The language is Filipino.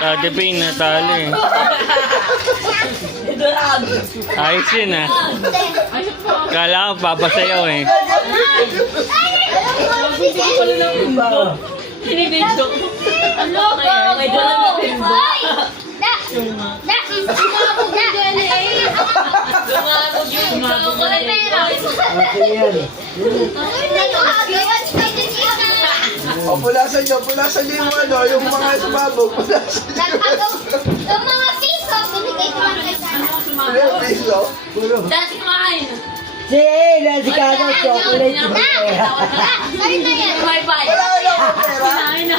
Ate Payne, natalo eh. Ayos yun ah. Kala ko papasayaw eh. Hinibidyo ko. Ano ba? May dalang na pinto. Lumabog yun. Pulasan nyo yung ano, yung mga sumabog. Pulasan nyo. Yung mga piso, binigay ko lang kay Sana. Ano yung piso? That's mine. Si Ella, si Kano, chocolate yung pera. Ano na yan? My bike. Wala akong pera. Kinain na.